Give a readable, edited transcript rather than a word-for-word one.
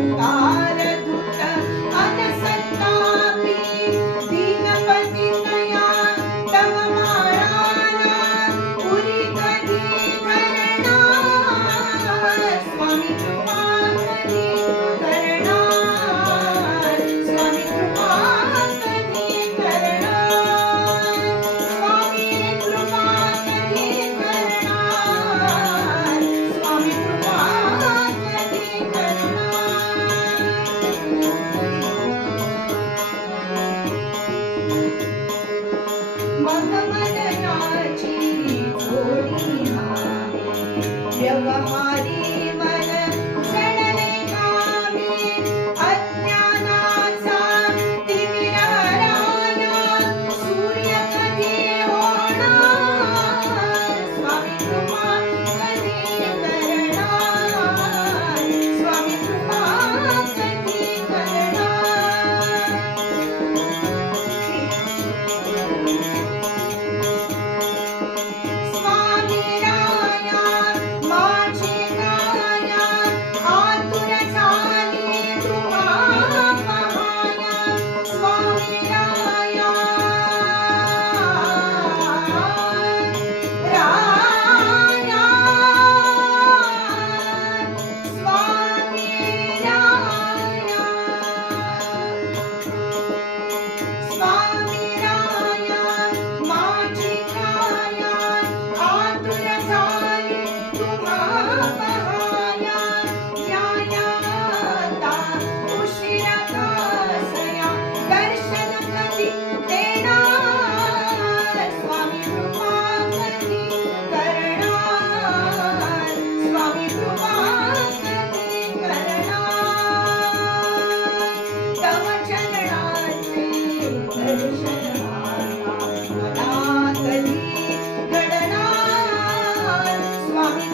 अंगारधुत अनसंतापी दीनपती तया तव माराना पुरी कधी करणार स्वामी कृपा कधी करणार स्वामी कृपा कधी करणार स्वामी कृपा कधी करणार स्वामी कृपा कधी करणार मग मनयाची जोडी व्यवहारी मन सडले कामी अज्ञानाचा तिमिराराया सूर्य कधी होणार स्वामी कृपा कधी करणार स्वामी कृपा कधी करणार स्वामी राया माझी काया आतुर झाली तुला पाहाया स्वामी राया राया स्वामी राया स्वामी राया माझी काया आतुर झाली तुम्हा पहाया या आता उशिरा कसया दर्शन कधी देणार स्वामी कृपा कधी करणार स्वामी कृपा कधी करणार तव चरणाचे दर्शन मला कधी घडणार स्वामी